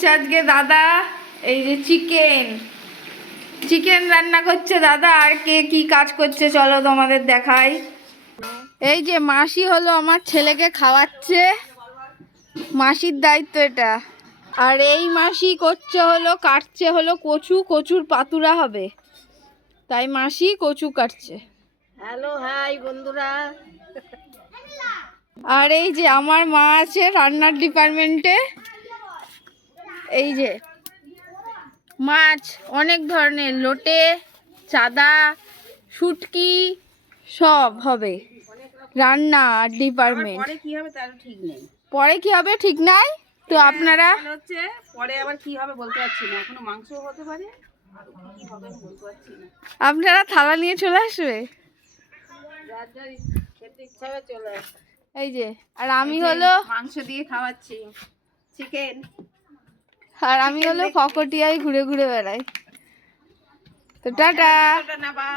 করছে আজকে দাদা। এই যে চিকেন চিকেন রান্না করছে দাদা। আর কে কি কাজ করছে চলো তোমাদের দেখাই। এই যে মাসি হলো আমার ছেলেকে খাওয়াচ্ছে, মাসির দায়িত্ব এটা। আর এই মাসি করছে হলো কাটছে হলো কচু, কচুর পাতুরা হবে, তাই মাসি কচু কাটছে। হ্যালো হাই বন্ধুরা। আর এই যে আমার মা আছে রান্নার ডিপার্টমেন্টে। এই যে মাছ অনেক ধরনের, লোটে, চাদা, শুটকি সব হবে রান্না ডিপার্টমেন্ট। পরে কি হবে তার ঠিক নেই। পরে কি হবে ঠিক নাই তো আপনারা হচ্ছে পরে আবার কি হবে বলতে পারছি না, এখনো মাংস হতে পারে, আর কি হবে বলতে পারছি না। আপনারা থালা নিয়ে চলে আসবে, যার যার খেতে ইচ্ছা হবে চলে আসবে। এই যে আর আমি হলো মাংস দিয়ে খাওয়াচ্ছি চিকেন, আর আমি হলো ফকটিয়ায় ঘুরে ঘুরে বেড়াই। তো টাটা। না বাবা।